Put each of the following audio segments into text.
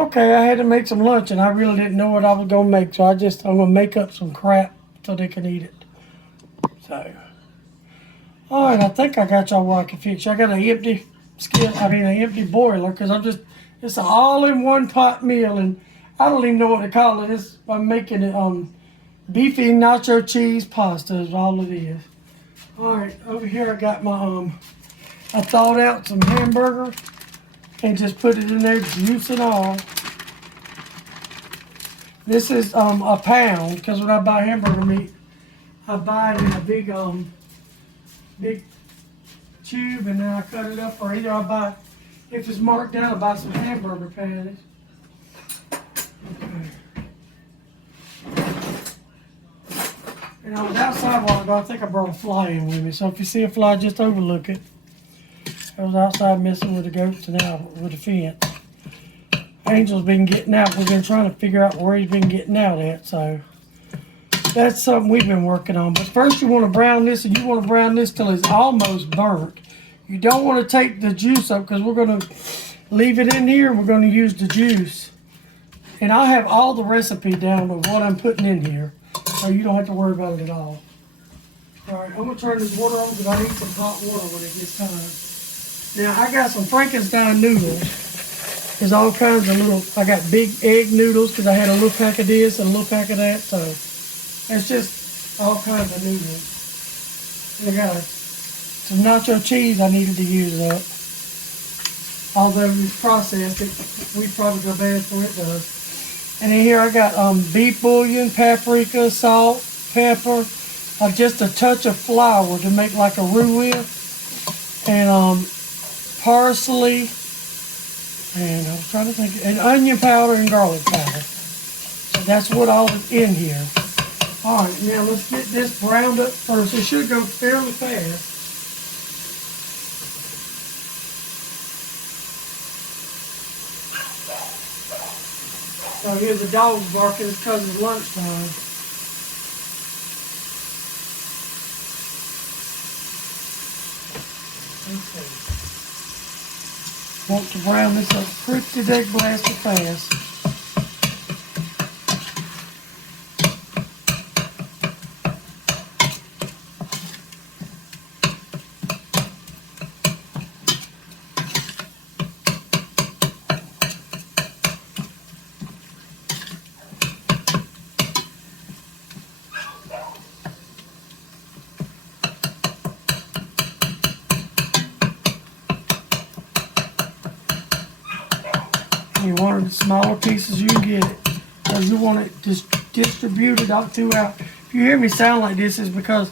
Okay, I had to make some lunch and I really didn't know what I was gonna make, so I'm gonna make up some crap so they can eat it. So, all right, I think I got y'all where I can fix. I got an empty an empty boiler because it's an all-in-one pot meal, and I don't even know what to call it. I'm making it beefy nacho cheese pasta is all it is. All right, over here I got my I thawed out some hamburger and just put it in there, juice and all. This is a pound because when I buy hamburger meat, I buy it in a big tube and then I cut it up, or either I buy, if it's marked down, I buy some hamburger patties. Okay. And I was outside a while ago. I think I brought a fly in with me, so if you see a fly, just overlook it. I was outside messing with the goats and now with the fence. Angel's been getting out. We've been trying to figure out where he's been getting out at, so that's something we've been working on. But first you want to brown this, and you want to brown this till it's almost burnt. You don't want to take the juice up because we're going to leave it in here and we're going to use the juice. And I have all the recipe down of what I'm putting in here, so you don't have to worry about it at all. All right, I'm going to turn this water on because I need some hot water when it gets time. Now, I got some Frankenstein noodles. There's all kinds of I got big egg noodles because I had a little pack of this and a little pack of that, so it's just all kinds of noodles. And I got some nacho cheese I needed to use up. Although it's processed, we probably go bad for it does. And in here I got beef bouillon, paprika, salt, pepper, just a touch of flour to make like a roux with, and parsley, and I was trying to think, and onion powder and garlic powder. So that's what all is in here. All right, now let's get this browned up first. It should go fairly fast. So here's the dog's barking. It's because it's lunchtime. Okay. Want to brown this up pretty dead blasted fast. You want the smaller pieces you can get it, because you want it distributed out throughout. If you hear me sound like this, it's because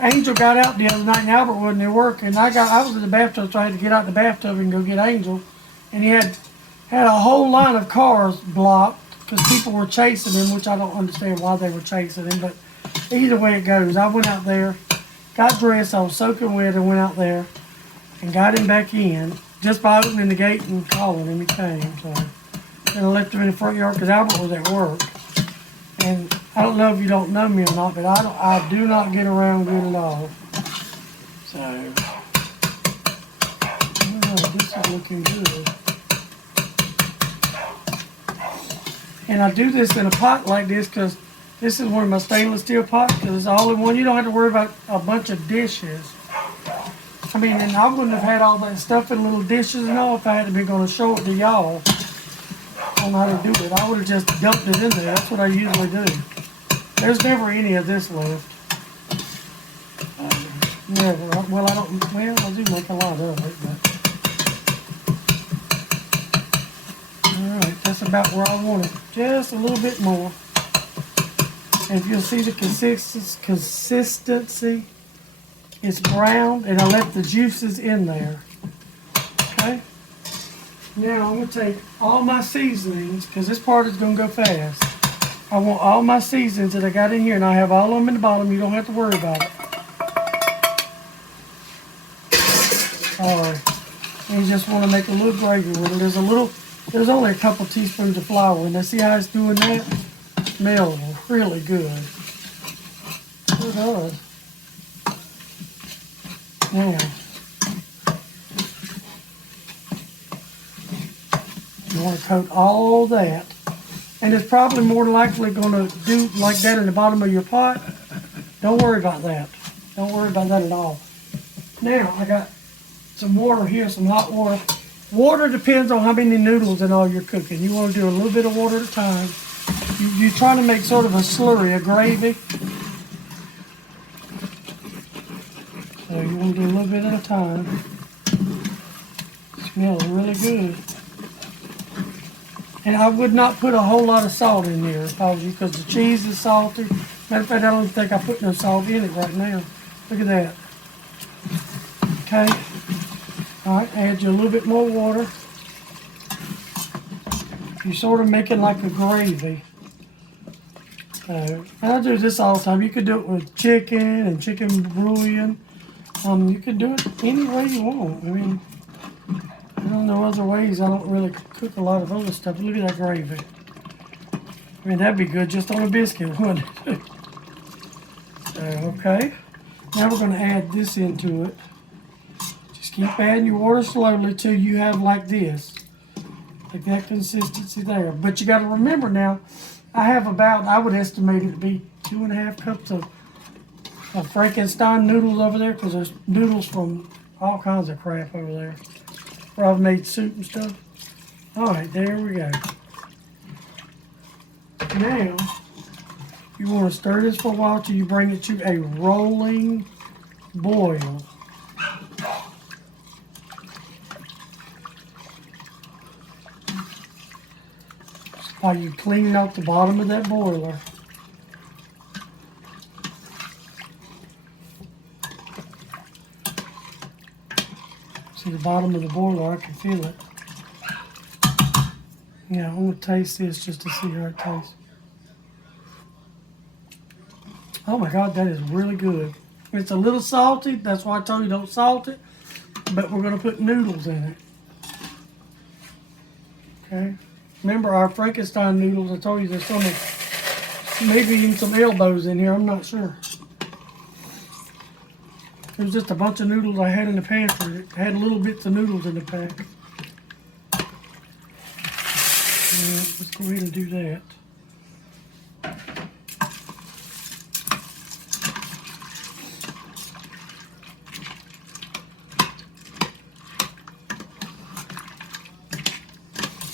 Angel got out the other night and Albert wasn't there working. I was in the bathtub, so I had to get out the bathtub and go get Angel, and he had a whole line of cars blocked because people were chasing him, which I don't understand why they were chasing him, but either way it goes. I went out there, got dressed, I was soaking wet, and went out there and got him back in. Just by opening the gate and calling him, he came. So then I left him in the front yard because Albert was at work. And I don't know if you don't know me or not, but I do not get around good at all. So, this is looking good. And I do this in a pot like this because this is one of my stainless steel pots because it's all in one. You don't have to worry about a bunch of dishes. I mean, and I wouldn't have had all that stuff in little dishes and all if I had been going to show it to y'all on how to do it. I would have just dumped it in there. That's what I usually do. There's never any of this left. Never. Well, I do make a lot of it, but. Alright, that's about where I want it. Just a little bit more. And if you'll see the consistency, it's brown, and I left the juices in there. Okay? Now I'm going to take all my seasonings, because this part is going to go fast. I want all my seasonings that I got in here, and I have all of them in the bottom. You don't have to worry about it. Alright. And you just want to make a little gravy with it. There's only a couple teaspoons of flour in there. See how it's doing that? It smells really good. It does. Now, You want to coat all that. And it's probably more than likely going to do like that in the bottom of your pot. Don't worry about that. Don't worry about that at all. Now, I got some water here, some hot water. Water depends on how many noodles and all you're cooking. You want to do a little bit of water at a time. You're trying to make sort of a slurry, a gravy. So you want to do a little bit at a time. It smells really good. And I would not put a whole lot of salt in there if I was you, because the cheese is salty. Matter of fact, I don't think I put no salt in it right now. Look at that. Okay. All right, add you a little bit more water. You're sort of making like a gravy. I do this all the time. You could do it with chicken and chicken bouillon. You could do it any way you want. I mean, I don't know other ways. I don't really cook a lot of other stuff. Look at that gravy. I mean, that'd be good just on a biscuit, wouldn't it? Okay. Now we're going to add this into it. Just keep adding your water slowly till you have like this. Like that consistency there. But you got to remember now, I have about, I would estimate it to be 2.5 cups of Frankenstein noodles over there, because there's noodles from all kinds of crap over there. Where I've made soup and stuff. Alright, there we go. Now, you want to stir this for a while till you bring it to a rolling boil. While you cleaning out the bottom of that boiler. See the bottom of the boiler, I can feel it. Yeah, I'm going to taste this just to see how it tastes. Oh my God, that is really good. It's a little salty, that's why I told you don't salt it, but we're going to put noodles in it. Okay. Remember our Frankenstein noodles, I told you there's some, maybe even some elbows in here, I'm not sure. It was just a bunch of noodles I had in the pantry. It had little bits of noodles in the pack. Let's go ahead and do that.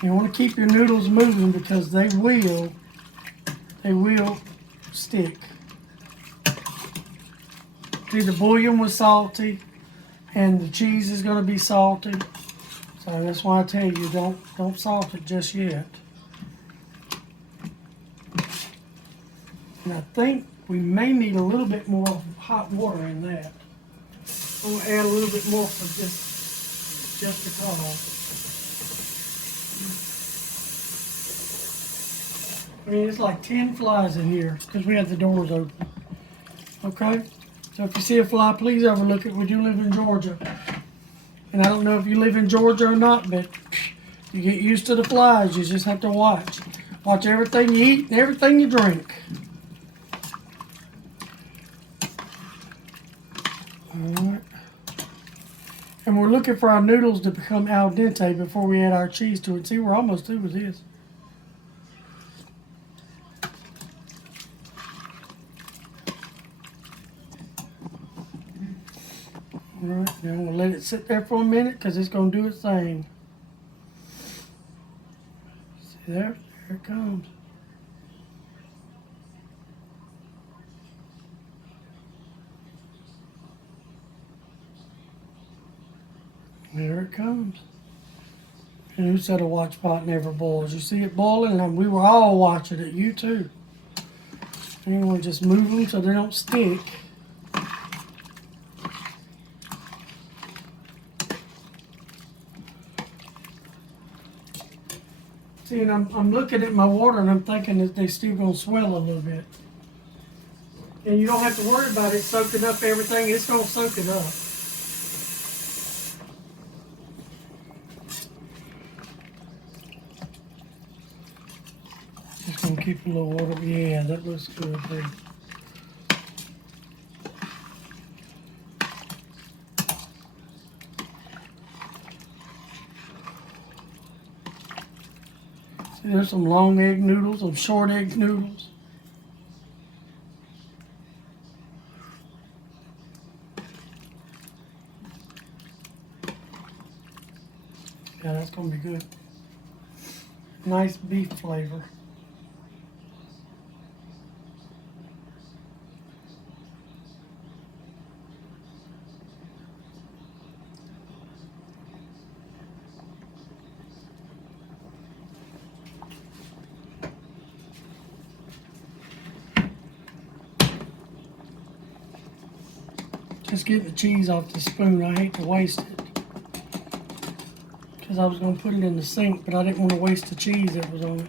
You want to keep your noodles moving because they will stick. See, the bouillon was salty and the cheese is going to be salty. So that's why I tell you don't salt it just yet. And I think we may need a little bit more hot water in that. I'm going to add a little bit more for just because. I mean, it's like 10 flies in here because we had the doors open. Okay? So if you see a fly, please overlook it. We do live in Georgia. And I don't know if you live in Georgia or not, but you get used to the flies. You just have to watch. Watch everything you eat and everything you drink. Alright. And we're looking for our noodles to become al dente before we add our cheese to it. See, we're almost through with this. Alright, now we'll let it sit there for a minute because it's going to do its thing. See there? There it comes. There it comes. And who said a watch pot never boils? You see it boiling, and we were all watching it. You too. And you want to just move them so they don't stick. See, and I'm looking at my water and I'm thinking that they're still going to swell a little bit. And you don't have to worry about it soaking up everything. It's going to soak it up. Just going to keep a little water. Yeah, that looks good there. There's some long egg noodles, some short egg noodles. Yeah, that's gonna be good. Nice beef flavor. Just get the cheese off the spoon. I hate to waste it. Because I was going to put it in the sink, but I didn't want to waste the cheese that was on it.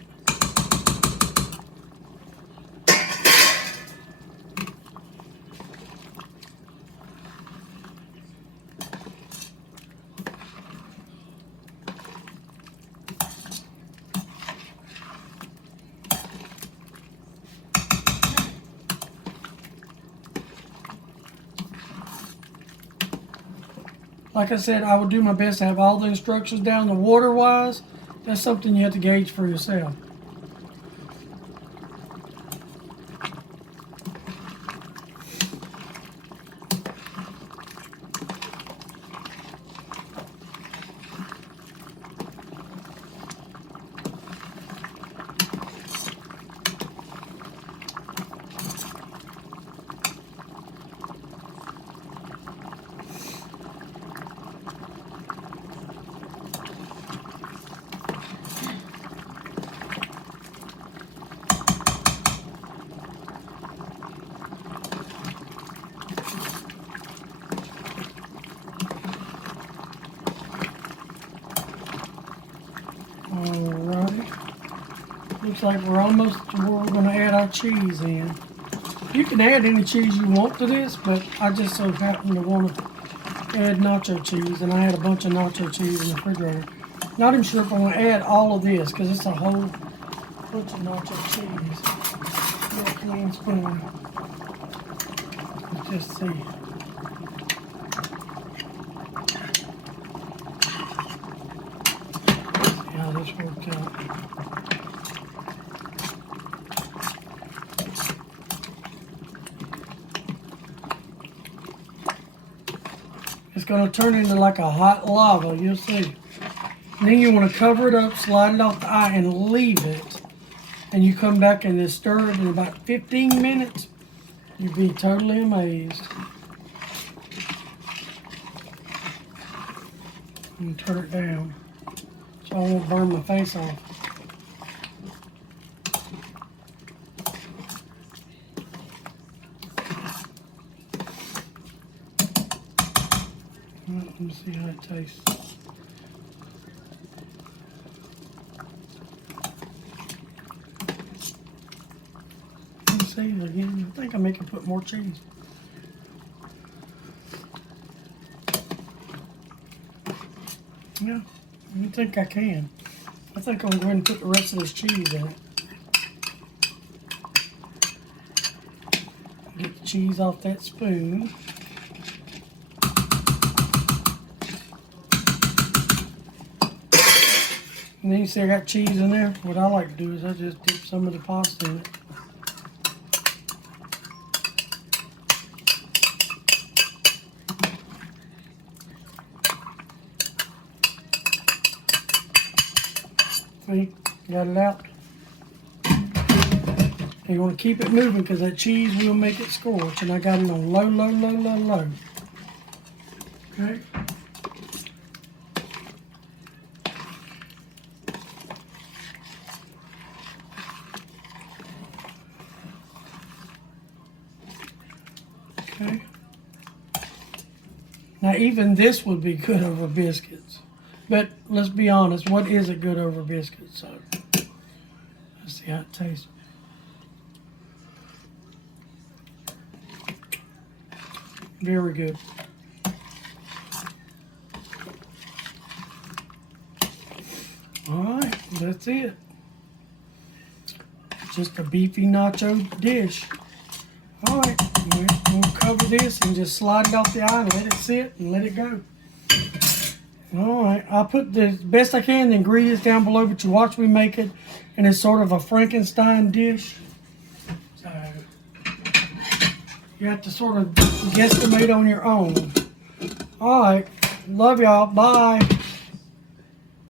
Like I said, I would do my best to have all the instructions down. The water-wise, that's something you have to gauge for yourself. Alright, looks like we're almost to where we're going to add our cheese in. You can add any cheese you want to this, but I just so happen to want to add nacho cheese, and I had a bunch of nacho cheese in the refrigerator. Not even sure if I'm going to add all of this, because it's a whole bunch of nacho cheese. Get a clean spoon. Let's just see. How this worked out. It's going to turn into like a hot lava, you'll see. And then you want to cover it up, slide it off the eye, and leave it. And you come back and just stir it in about 15 minutes. You'd be totally amazed. And turn it down so I won't burn my face off. Let me see how it tastes. Let me see it again. I think I make it put more cheese. Yeah, I think I can. I think I'm going to put the rest of this cheese in it. Get the cheese off that spoon. And then you see I got cheese in there. What I like to do is I just dip some of the pasta in it. See, got it out. And you want to keep it moving because that cheese will make it scorch. And I got it on low, low, low, low, low. Okay. Okay. Now even this would be good over biscuits. But let's be honest, what is it good over biscuits? So let's see how it tastes. Very good. Alright, that's it. Just a beefy nacho dish. Alright, we'll cover this and just slide it off the eye and let it sit and let it go. All right, I'll put the best I can the ingredients down below, but you watch me make it, and it's sort of a Frankenstein dish. So you have to sort of guesstimate on your own. All right, love y'all. Bye.